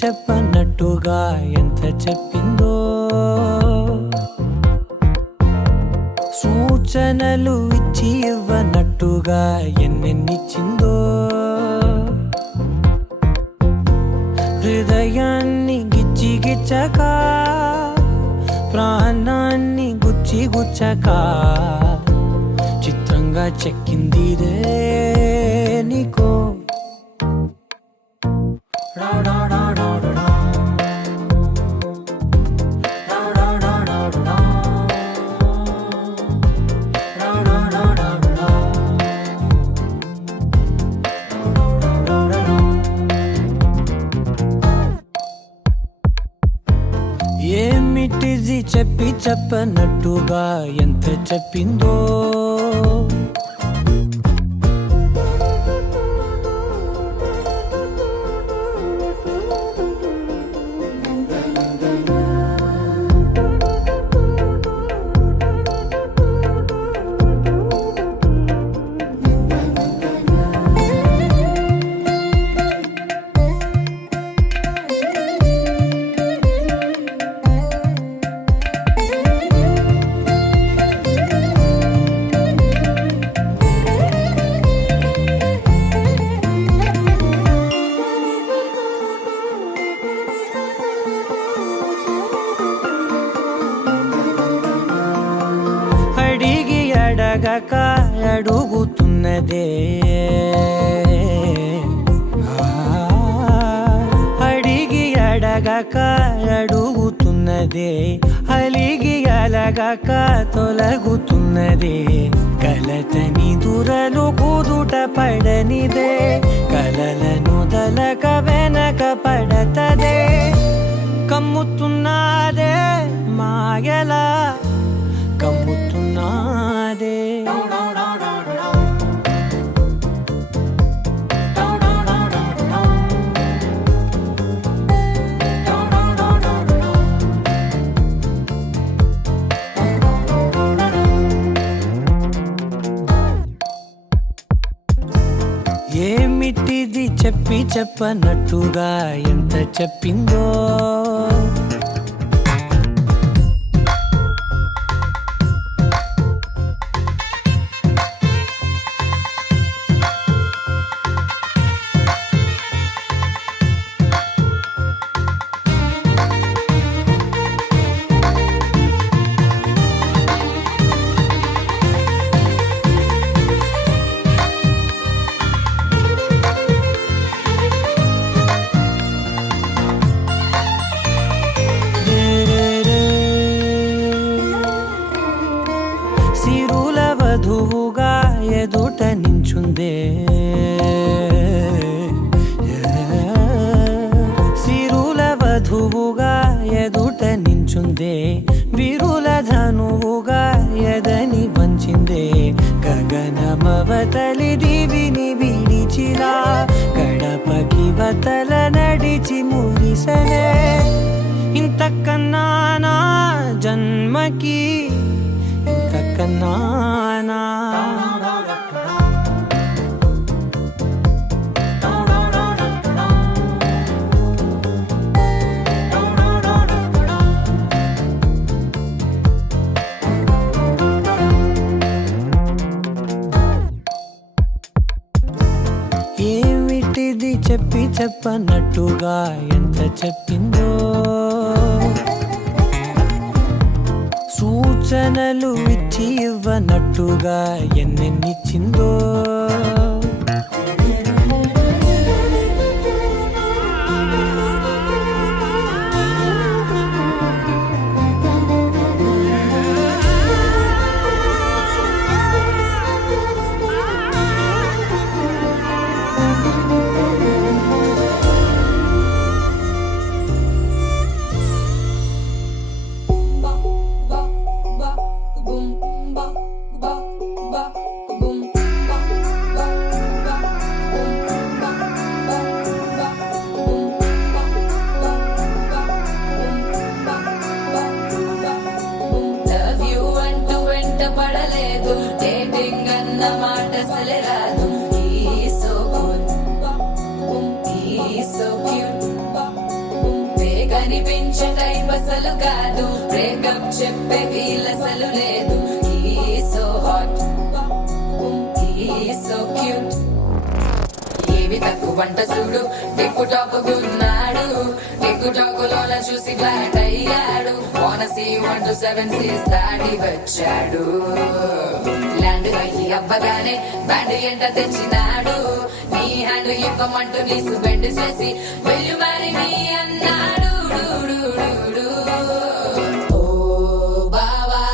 చెప్పనట్టుగా ఎంత చెప్పిందో, సూచనలు ఇచ్చి ఇవ్వనట్టుగా ఎన్నెన్నిచ్చిందో, హృదయాన్ని గిచ్చి గిచ్చక ప్రాణాన్ని గుచ్చి గుచ్చక చిత్రంగా చెక్కిందిరే నీకో. ఏమిటిది చెప్పి చెప్పనట్టుగా ఎంత చెప్పిందో, అడిగి అడగక అడుగుతున్నదే, అడిగి అడగక అడుగుతున్నదే, అలిగి అలగక తొలగుతున్నదే, కలతని దురలు కుదుట పడనిదే, కలలను దలక వెనక పడతదే, కమ్ముతున్నదే మాయలా కమ్ముతున్నదే. ఏమిటిది చెప్పి చెప్పనట్టుగా ఎంత చెప్పిందో, సిరుల వధువుగా ఎదుట నించుందే, సిరుల వధువుగా ఎదుట నించుందే, విరుల ధనువుగా ఎదని వంచిందే, గగనమవతలి దివిని విడిచిలా గడపకి వతల నడిచి మురిసనే, ఇంతకన్నా నా జన్మకి ఇంతకన్నానా. ఏమిటిది చెప్పి చెప్పనట్టుగా ఎంత చెప్పిందో, సూచనలు ఇచ్చి ఇవ్వనట్టుగా ఎన్నెన్నిచ్చిందో, తెలివి తక్కువ వంట చూడు టిక్కు టాపుకున్నాడు టిక్కు టాకులోన చూసి ఫ్లాట్ అయ్యాడు వానసీ 1 to 7 సీస్ దాటి వచ్చాడు ల్యాండ్ అయ్యి అవ్వగానే బ్యాండ్ ఎంట తెచ్చినాడు నీ హ్యాండ్ ఇవ్వమంటూ నీసు బెండ్ చేసి వెళ్ళు మరి మీ అన్నాడు ఓ బావా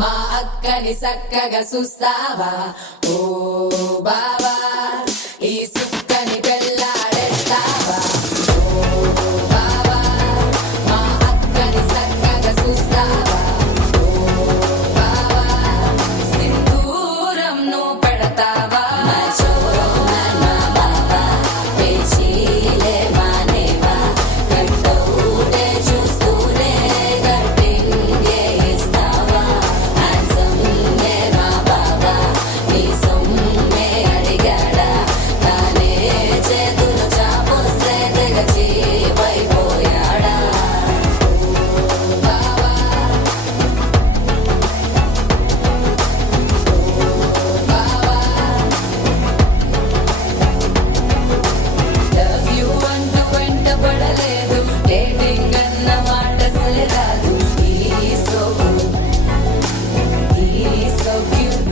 మా అక్కని చక్కగా చూస్తావా ఓ బావా ఈ సుక్కని పెళ్ళాడేస్తావా ఓ బావా మా అక్కని చక్కగా చూస్తావా ఓ బావా సింధూరం నువ్వు పెడతావా మచోరో మా బావా పేచీలే మానేవా కట్టౌటే చూస్తూనే కట్టింగే ఇస్తావా హ్యాండ్సమ్ నే మా బావా నీ సొమ్మే అడిగాడా తానే చేతులు చాపొస్తే తెగ చీపైపోయాడా బావా లవ్ యూ అంటూ వెంట పడలేదు డేటింగ్ అన్న మాట అసలే రాదు ఈ సో క్యూట్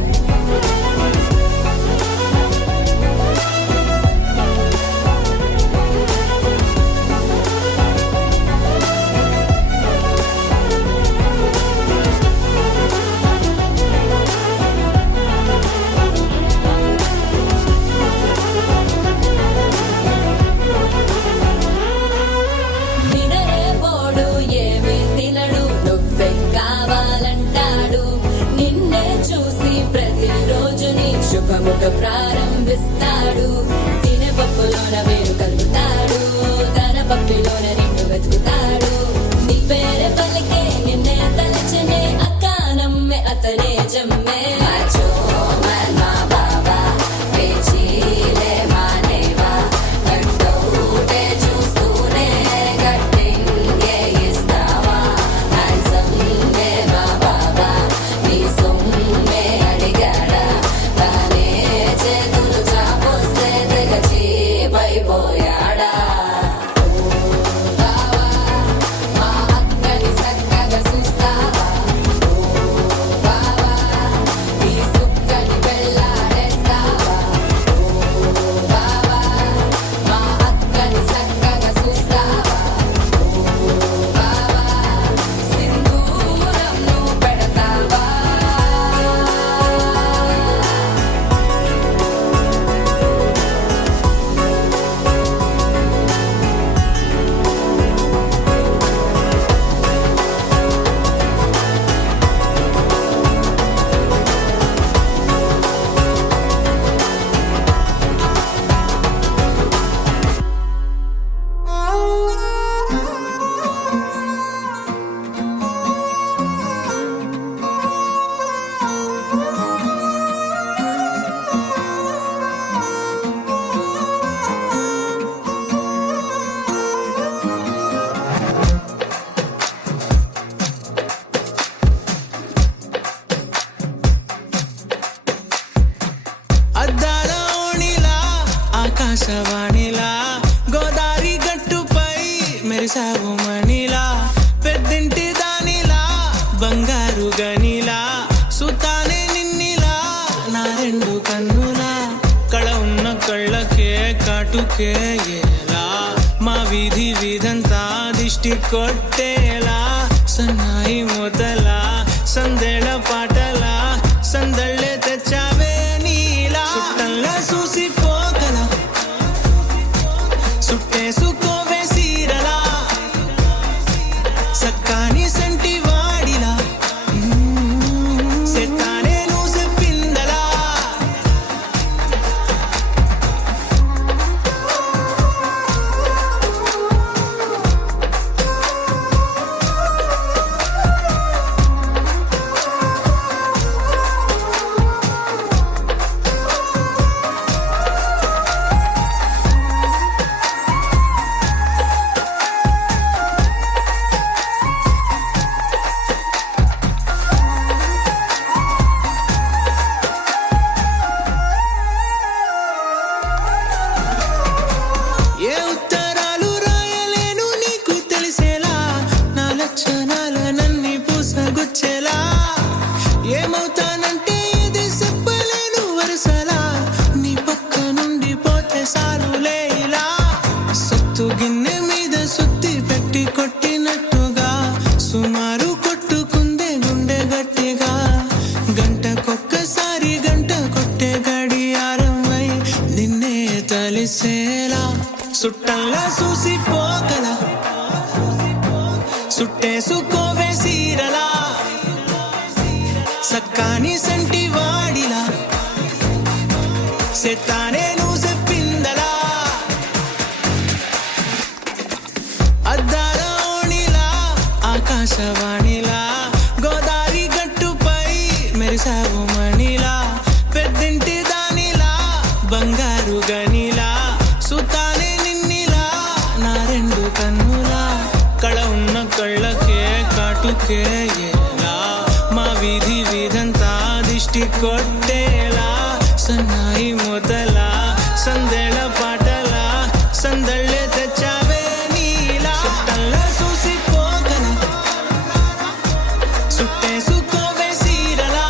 తినరే పోడు ఏమి తినడు నువ్వే కావాలంటాడు నిన్నే చూసి ప్రతిరోజు నీ శుభముఖ ప్రారంభిస్తాడు తినే పప్పులోన వేరు కలుపుతాడు తన పప్పిలోన నిన్ను వెతుకుతాడు నీ పేరే పలికే నిన్నే తలచనే అక్క నమ్మే అతనే జమ్మే అచో మా బాబా పేచీలే మానేవా కట్టౌటే చూస్తూనే కట్టింగే ఇస్తావా హ్యాండ్సమ్ నే మా బాబా నీ సొమ్మే అడిగాడా తానే చేతులు చాపొస్తే తెగ చీపైపోయాడా బావా మా అక్కని చక్కగా చూస్తావా ఓ బావా ఈ సుక్కని పెళ్ళాడేస్తావా ఓ బావా మా అక్కని చక్కగా చూస్తావా ఓ బావా సింధూరం నువ్వు పెడతావా అద్దాల ఓణిలా ఆకాశవాణిలా గోదారి గట్టుపై మెరిసావు మణిలా పెద్దింటి దానిలా బంగారు గనిలా సుతానే నిన్నిలా నా రెండు కన్నులా కళ ఉన్న కళ్ళకే కాటుకే ఎలా మా వీధి వీధంతా దిష్టి కొట్టేలా సన్నాయి మొదలా సందేళ పాటలా సందళ్ళే తెచ్చావే నీలా సుట్టంలా చూసిపోగల సుట్టేసుకోవే సీరలా సక్కాని సంటి వాడిలా సెత్తానే నువ్వు చెప్పిందలా తెలిసేలా సుట్టంలా చూసిపోగల సుట్టేసుకోవే సీరలా సక్కాని సంటి వాడిలా సెత్తానే నువ్వు చెప్పిందలా అద్దాల ఓణిలా ఆకాశవాణిలా గోదావరి గట్టుపై మెరిసావు మణిలా పెద్దింటి దానిలా బంగారు గనిలా సుతానే నిన్నిలా నా రెండు కన్నులా కళ ఉన్న కళ్ళకే కాటుకే ఎలా మా వీధి వీధంతా దిష్టి కొట్టేలా సన్నాయి మొదలా సందేళ పాటలా సందళ్ళే తెచ్చావే నీలా సుట్టంలా చూసిపోగల సుట్టేసుకోవే సీరలా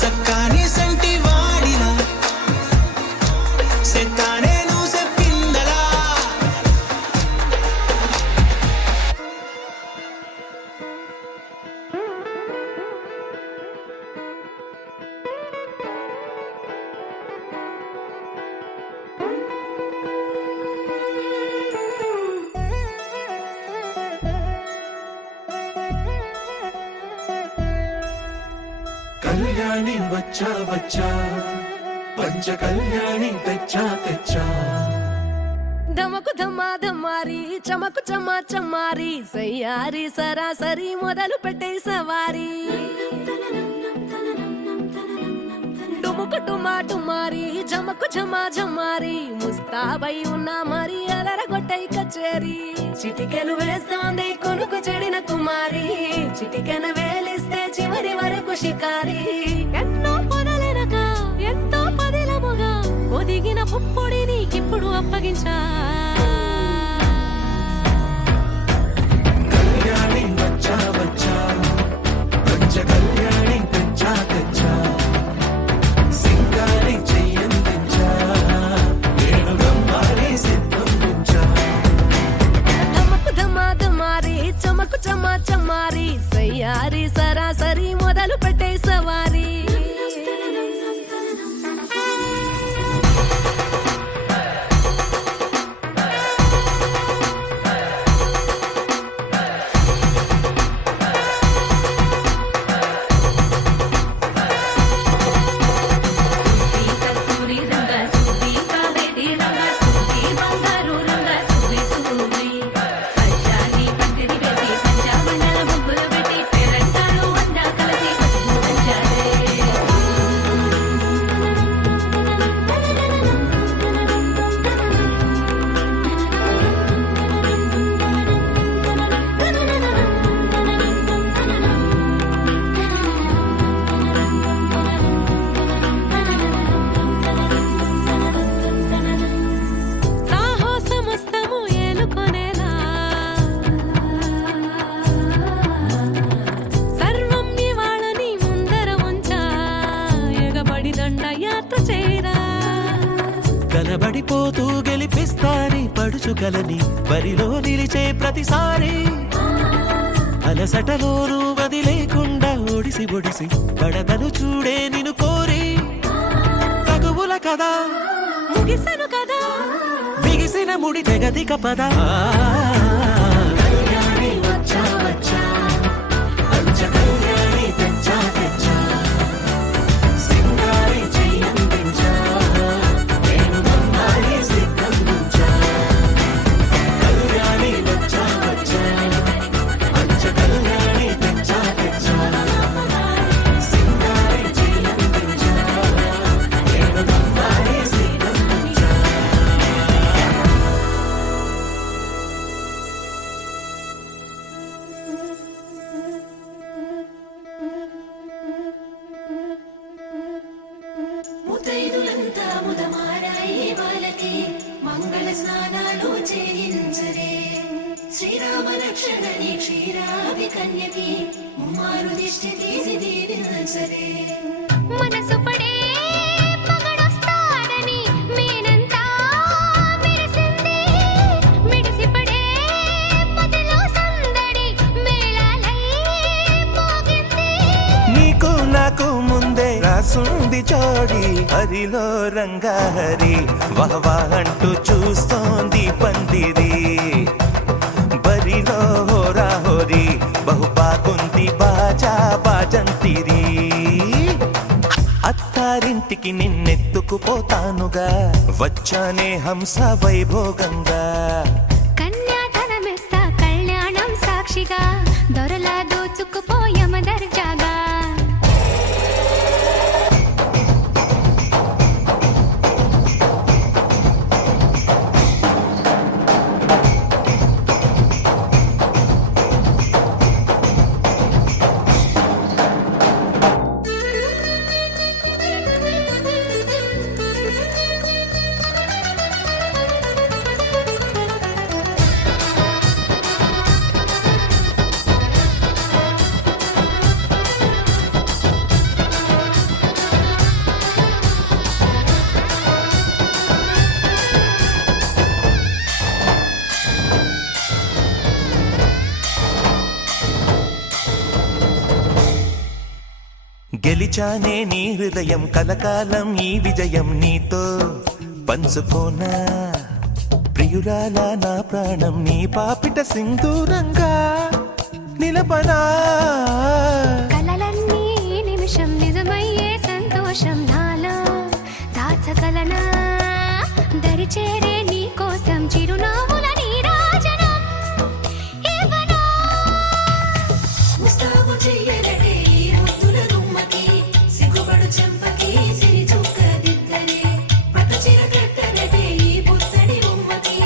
సక్కాని సంటి వాడిలా సెత్తానే నువ్వు చెప్పిందలా కళ్యాణి వచ్చా వచ్చా పంచ కళ్యాణి తెచ్చా తెచ్చా ధమకు ధమ్మా ధమ్మారి చమకు చమ్మా చమ్మారి సయ్యారి సరాసరి మొదలు పెట్టే సవారి డుముకు టుమా టుమారి జమకు ఝమా ఝమారి ముస్తాబై ఉన్నా మరి అలరగొట్టై కచేరి చిటికెను వేస్తోంది కొనుకు చెడిన కుమారి చిటికెను వేలిస్తే చివరి వరకు షికారి ఎన్నో పొదలెనక ఎంతో పదిలముగా ఒదిగిన పుప్పొడి నీకిప్పుడు అప్పగించా కళ్యాణి వచ్చా వచ్చా పంచ కళ్యాణి తెచ్చా తెచ్చా సింగారి చెయ్యందించా నేను గమ్మారి సిద్ధందించా ధమకు ధమా ధమారి చమకు చమ్మా చమ్మారి సయ్యారి సరాసరి మొదలు పెట్టే సవారి సాహసమస్తము ఏలుకొనేలా సర్వం ఇవాళ నీ ముందర ఉంచా ఎగబడి దండయాత్ర చేరా కనబడిపోతూ గెలిపిస్తాని పడుచుకలని బరిలో నిలిచే ప్రతిసారి అలసటలోనూ వదిలేకుండా ఒడిసి ఒడిసి పడతను చూడే నిన్ను కోరి తగువుల కదా ముగిసను కదా బిగిసిన ముడి తెగదిక పద కళ్యాణి వచ్చా వచ్చా పంచ కళ్యాణి తెచ్చా తెచ్చా సింగారి చెయ్యందించా నేను గమ్మారి సిద్ధందించా కళ్యాణి వచ్చా వచ్చా పంచ కళ్యాణి తెచ్చా తెచ్చా సింగారి చెయ్యందించా నేను గమ్మారి సిద్ధందించా ముతైదులంతా ముదమాడాయి వాళ్ళకి మంగళ స్నానాలు చేయించరే శ్రీరామ రక్షణని క్షీరాభి కన్యకి ముమ్మారు దిష్టి తీసి దీవించరే మనసు పడే మగడొస్తాడని మేనంతా మెరిసింది మిడిసి పడే మదిలో సందడి మేళాలై మోగింది నీకు నాకు ముందే రాసుంది జోడి హరిలో రంగాహరి వహవా అంటూ చూస్తోంది పందిరి బరిలో హోరా హోరి బహు బాగుంది బాజా బాజంతిరి అత్తారింటికి నిన్నెత్తుకుపోతానుగా వచ్చానే హంస వైభోగంగా కన్యాధనమిస్తా కళ్యాణం సాక్షిగా దొరలా దోచుకుపోయమ దర్జాగా గెలిచానే నీ హృదయం కలకాలం ఈ విజయం నీతో పంచుకోనా ప్రియురాలా నా ప్రాణం నీ పాపిట సింధూరంగా నిలపనా కలలన్నీ నిమిషం నిజమయ్యే సంతోషం నాలో దాచగలనా దరిచేరే నీ కోసం చిరునవ్వుల నీరాజనం ఇవ్వనా ముస్తాబు చెయ్యలటే ఈ ముద్దుల గుమ్మకి సిగ్గుపడు చెంపకి సిరి చుక్క దిద్దలే పట్టు చీర కట్టలటే ఈ పుత్తడి బొమ్మకి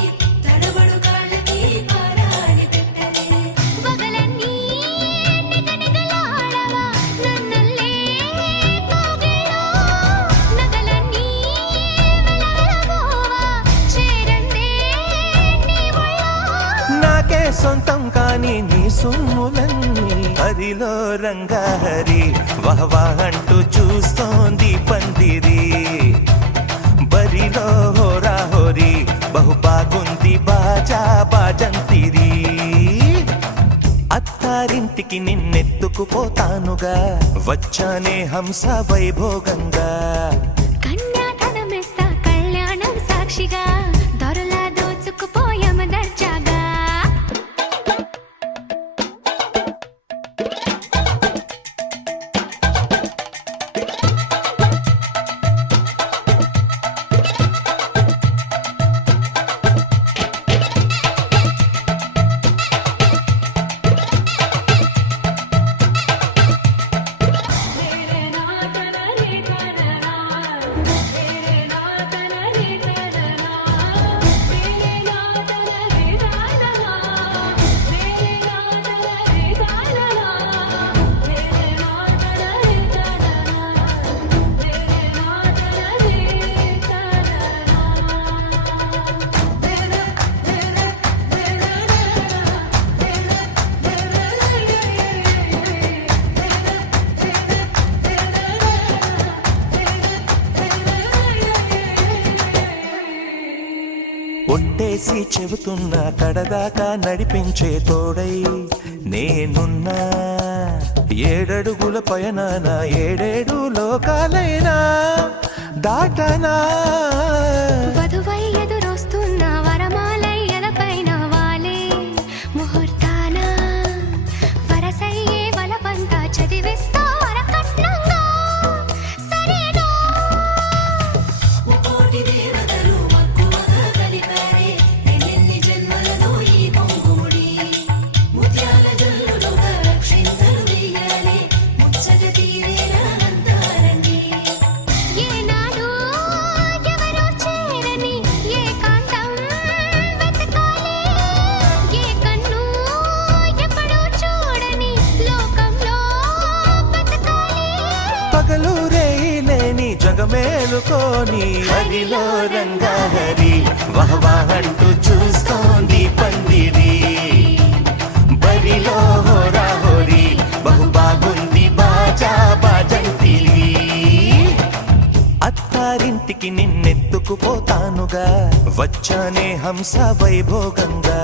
తడబడు కాళ్ళకి పారాని పెట్టలే పగలన్నీ నిగనిగలాడవా నన్నల్లే కోగిలో నగలన్నీ వెలవెలబోవా చేరందే నీ ఒళ్ళో నాకే సొంతం కాని నీ సొమ్ములన్నీ హరిలో రంగాహరి వహవా అంటూ చూస్తోంది పందిరి బరిలో హోరా హోరి బహు బాగుంది బాజా బాజంతిరి అత్తారింటికి నిన్నెత్తుకుపోతానుగా వచ్చానే హంస వైభోగంగా కన్యాధనమిస్తా కళ్యాణం సాక్షిగా దొరలా దోచుకుపోయమ దర్జాగా ఒట్టేసి చెబుతున్నా కడదాకా నడిపించే తోడై నేనున్నా ఏడడుగుల పయనాన ఏడేడు లోకాలైనా దాటనా వధువై ఎదురొస్తున్న వరమాలై ఎలపైన వాలే ముహూర్తాన వరసయ్యే వలపంతా చదివిస్తా వరకట్నంగా సరేనా కోటి దేవతలు మక్కువగా కలిపారే ఎన్నెన్ని జన్మలలో ఈ పొంగుముడి ముత్యాల జల్లులుగా క్షింతలు వేయాలి ముచ్చట తీరేలా అంతారండి ఏనాడు ఎవరో చేరని ఏకాంతం వెతకాలి ఏ కన్ను ఎప్పుడూ చూడని లోకంలో బతకాలి పగలు రేయిలేని జగమేలుకోని హరిలో రంగాహరి వహవా అంటూ చూస్తోంది పందిరి బరిలో హోరా హోరి బహు బాగుంది బాజా బాజంతిరి అత్తారింటికి నిన్నెత్తుకుపోతానుగా వచ్చానే హంస వైభోగంగా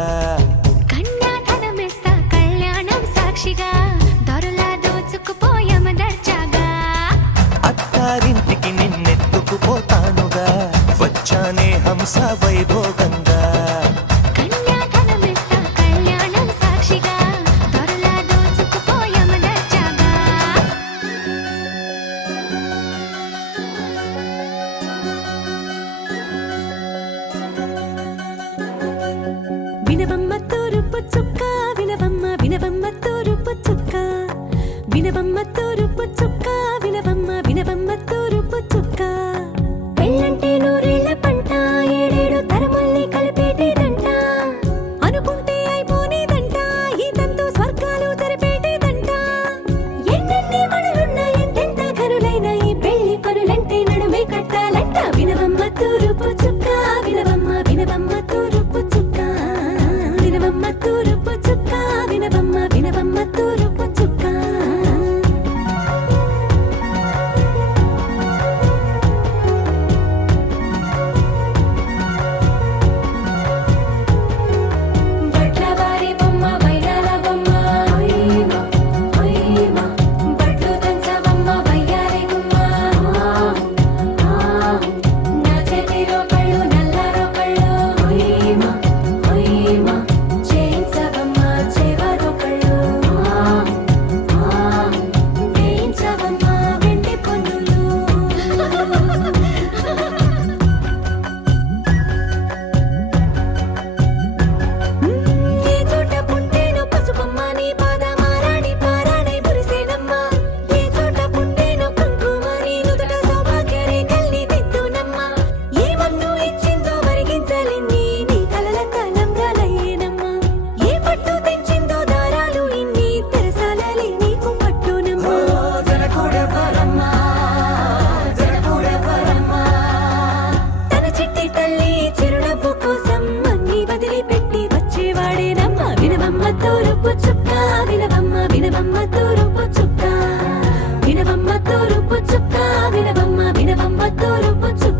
కన్యాధనమిస్తా కళ్యాణం సాక్షిగా దొరలా దోచుకుపోయమ దర్జాగా అత్తారింటికి హంస వైభోగంగా కన్యాధనమిస్తా కళ్యాణం సాక్షిగా దొరలా దోచుకుపోయమ దర్జాగా వినవమ్మ తూరుపు చుక్క వినవమ్మ వినవమ్మ తూరుపు చుక్క వినవమ్మ తూరుపు చుక్క వినవమ్మ వినవమ్మ తూరుపు చుక్క పెళ్ళంటే నూరేళ్ల పంట ఏడేడు తరముల్ని కలిపేటేదంట అనుకుంటే అయిపోనేదంట ఈ తంతు స్వర్గాలు జరిపేటేదంట ఎన్నెన్ని మడులున్నా ఎంతెంత కరులైన ఈ పెళ్లి పనులంటే నడుమే కట్టాలంట వినవమ్మ తూరుపు చుక్క వినవమ్మ వినవమ్మ తూరుపు చుక్క వినవమ్మ తూరుపు చుక్క వినవమ్మ వినవమ్మ తూరుపు చుక్క బట్లవారి బొమ్మ వైరాల బొమ్మ హోయిమా హోయిమా బట్లు దంచవమ్మ వయ్యారి గుమ్మ నా చేతిలో కళ్ళు నల్లారో కళ్ళు హోయిమా హోయిమా చేయించవమ్మ చేవారో కళ్ళు వేయించవమ్మ వెండి పొన్నులు ఏ చోట పుట్టేనో పసుపమ్మ నీ పాదమారాణి పారాణై మురిసేనమ్మ ఏ చోట పుట్టేనో కుంకుమ నీ నుదుట సౌభాగ్య రేఖల్ని దిద్దునమ్మ ఏ మన్ను ఇచ్చిందో మరిగించలిన్ని నీ కలల కలంబ్రాలయ్యేనమ్మ ఏ పట్టు తెంచిందో దారాలు ఇన్ని తెరసాలలి నీకు పట్టునమ్మ జనకూడెవరమ్మా జనకూడెవరమ్మా తన చిట్టి తల్లి చిరునవ్వు కోసం అన్ని వదిలిపెట్టి వచ్చేవాడేనమ్మ వినవమ్మ తూరుపు చుక్క వినవమ్మ వినవమ్మ తూరుపు చుక్క వినవమ్మ తూరుపు చుక్క వినవమ్మ వినవమ్మ తూరుపు చుక్క